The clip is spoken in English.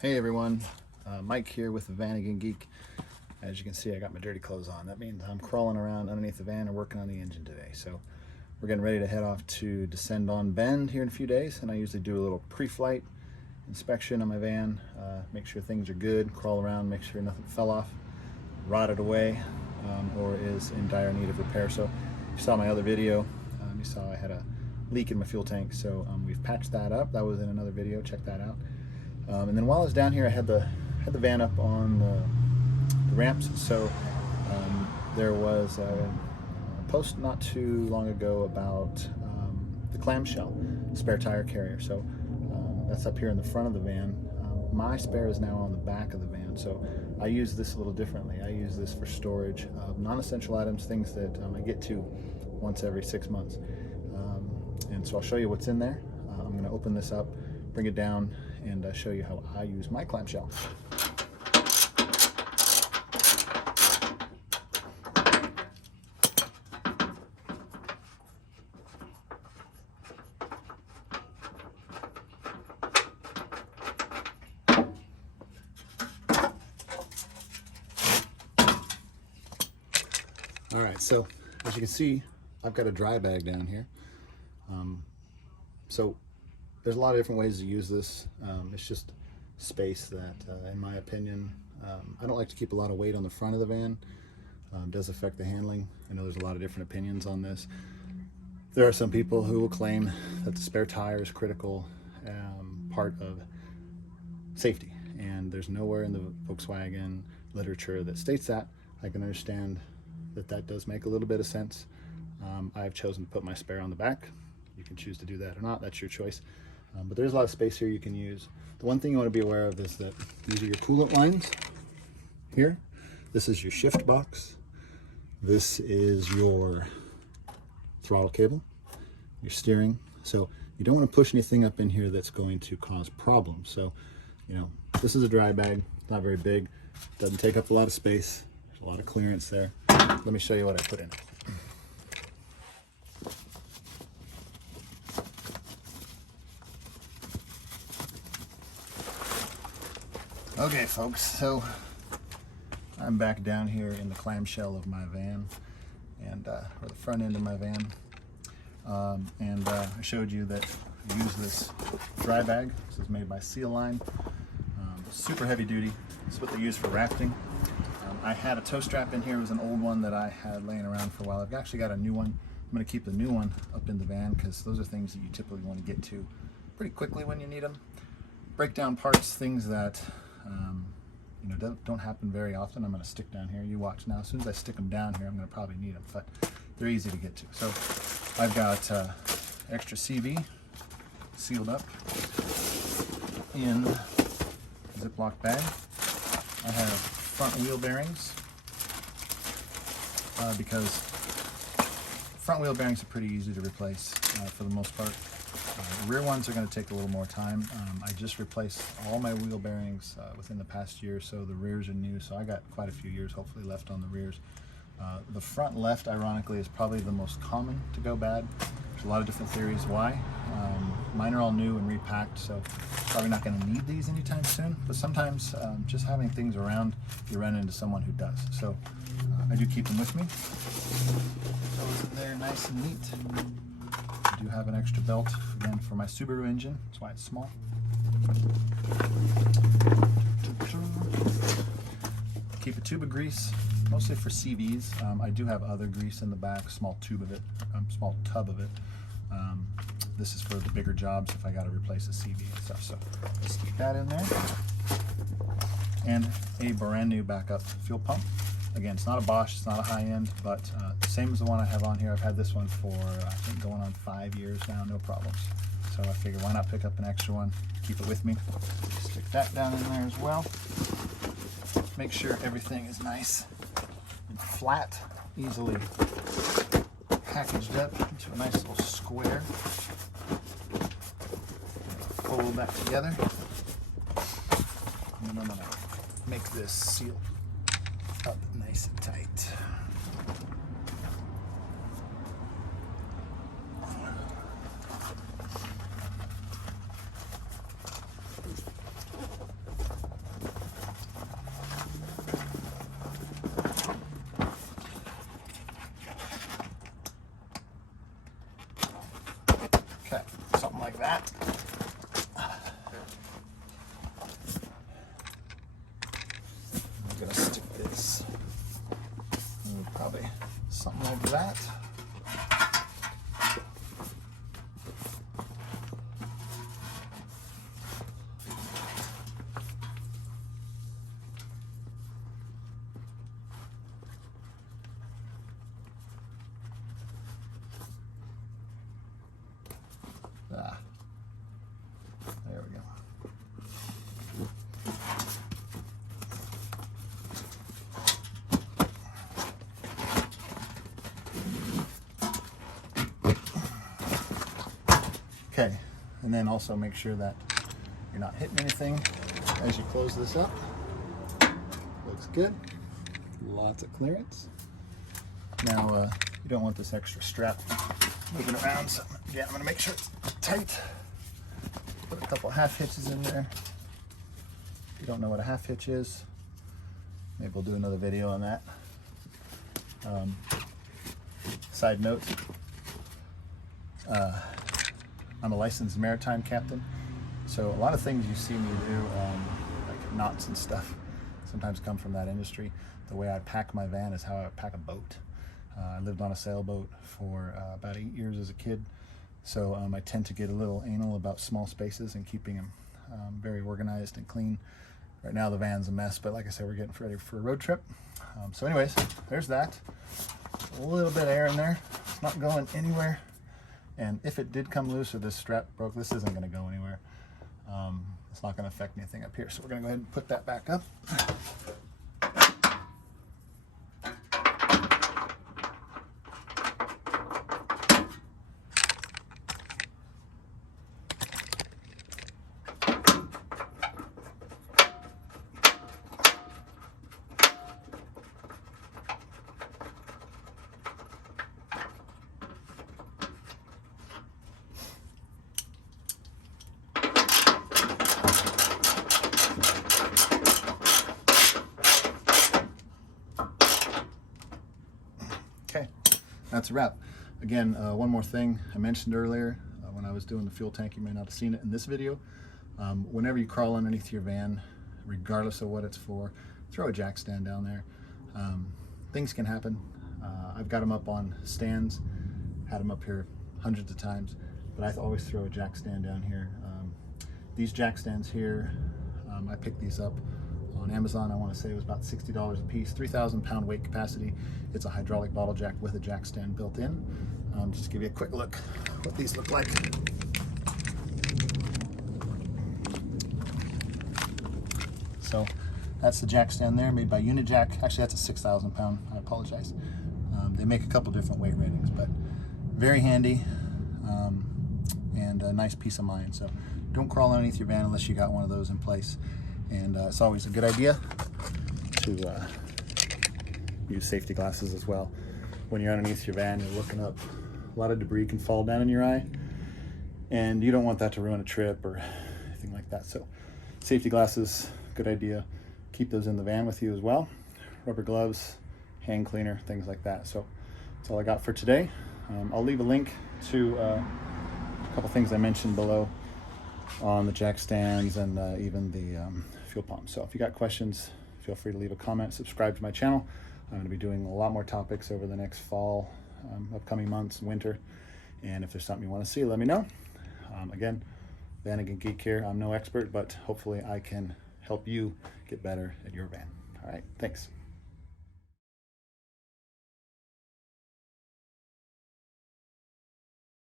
Hey everyone, Mike here with the Vanagon Geek. As you can see, I got my dirty clothes on. That means I'm crawling around underneath the van and working on the engine today. So we're getting ready to head off to descend on Bend here in a few days, and I usually do a little pre-flight inspection on my van, make sure things are good, crawl around, make sure nothing fell off, rotted away, or is in dire need of repair. So you saw my other video, you saw I had a leak in my fuel tank, so we've patched that up. That was in another video, check that out. And then while I was down here, I had the van up on the ramps. So there was a post not too long ago about the Clamshell spare tire carrier. So that's up here in the front of the van. My spare is now on the back of the van. So I use this a little differently. I use this for storage of non-essential items, things that I get to once every 6 months. And so I'll show you what's in there. I'm going to open this up, bring it down, and show you how I use my clamshell. All right, so as you can see, I've got a dry bag down here. So there's a lot of different ways to use this. It's just space that, in my opinion, I don't like to keep a lot of weight on the front of the van. It does affect the handling. I know there's a lot of different opinions on this. There are some people who will claim that the spare tire is critical part of safety, and there's nowhere in the Volkswagen literature that states that. I can understand that that does make a little bit of sense. I've chosen to put my spare on the back. You can choose to do that or not, that's your choice. But there's a lot of space here you can use. The one thing you want to be aware of is that these are your coolant lines here. This is your shift box. This is your throttle cable, your steering. So you don't want to push anything up in here that's going to cause problems. So, you know, this is a dry bag, not very big, doesn't take up a lot of space. There's a lot of clearance there. Let me show you what I put in it. Okay folks, so I'm back down here in the clamshell of my van, and or the front end of my van, I showed you that I use this dry bag. This is made by Seal Line, super heavy duty. This is what they use for rafting. I had a tow strap in here. It was an old one that I had laying around for a while. I've actually got a new one. I'm going to keep the new one up in the van because those are things that you typically want to get to pretty quickly when you need them. Break down parts, things that you know, don't happen very often. I'm going to stick down here. You watch now. As soon as I stick them down here, I'm going to probably need them, but they're easy to get to. So I've got extra CV sealed up in a Ziploc bag. I have front wheel bearings because front wheel bearings are pretty easy to replace for the most part. Rear ones are going to take a little more time. I just replaced all my wheel bearings within the past year, so the rears are new, so I got quite a few years hopefully left on the rears. The front left, ironically, is probably the most common to go bad. There's a lot of different theories why. Mine are all new and repacked, so probably not going to need these anytime soon, but sometimes just having things around, you run into someone who does. So I do keep them with me. Those in there nice and neat. I do have an extra belt, again, for my Subaru engine. That's why it's small. Keep a tube of grease, mostly for CVs. I do have other grease in the back, small tub of it. This is for the bigger jobs if I got to replace a CV and stuff. So let's keep that in there. And a brand new backup fuel pump. Again, it's not a Bosch, it's not a high-end, but same as the one I have on here. I've had this one for, I think, going on 5 years now, no problems. So I figured, why not pick up an extra one, keep it with me. Stick that down in there as well. Make sure everything is nice and flat, easily packaged up into a nice little square. Fold that together. And then I'm going to make this seal up nice and tight. like that. I'm gonna stick this probably something like that. There we go. Okay, and then also make sure that you're not hitting anything as you close this up. Looks good. Lots of clearance. Now, you don't want this extra strap moving around, so again, I'm going to make sure it's tight. Put a couple half hitches in there. If you don't know what a half hitch is, maybe we'll do another video on that. Side note, I'm a licensed maritime captain, so a lot of things you see me do, like knots and stuff, sometimes come from that industry. The way I pack my van is how I pack a boat. I lived on a sailboat for about 8 years as a kid, so I tend to get a little anal about small spaces and keeping them very organized and clean. Right now the van's a mess, but like I said, we're getting ready for a road trip. So anyways, there's that. A little bit of air in there. It's not going anywhere. And if it did come loose or this strap broke, this isn't going to go anywhere. It's not going to affect anything up here. So we're going to go ahead and put that back up. Okay, that's a wrap. Again, one more thing I mentioned earlier when I was doing the fuel tank, you may not have seen it in this video. Whenever you crawl underneath your van, regardless of what it's for, throw a jack stand down there. Things can happen. I've got them up on stands, had them up here hundreds of times, but I always throw a jack stand down here. These jack stands here, I picked these up on Amazon. I want to say it was about $60 a piece, 3,000 pound weight capacity. It's a hydraulic bottle jack with a jack stand built in. Just to give you a quick look what these look like. So that's the jack stand there, made by Unijack. Actually, that's a 6,000 pound, I apologize. They make a couple different weight ratings, but very handy and a nice peace of mind. So don't crawl underneath your van unless you got one of those in place. And it's always a good idea to use safety glasses as well. When you're underneath your van, you're looking up, a lot of debris can fall down in your eye, and you don't want that to ruin a trip or anything like that. So safety glasses, good idea. Keep those in the van with you as well. Rubber gloves, hand cleaner, things like that. So that's all I got for today. I'll leave a link to a couple things I mentioned below on the jack stands and even the fuel pump. So if you got questions, feel free to leave a comment, subscribe to my channel. I'm going to be doing a lot more topics over the next fall, upcoming months, winter. And if there's something you want to see, let me know. Again, Vanagon Geek here. I'm no expert, but hopefully I can help you get better at your van. All right, thanks.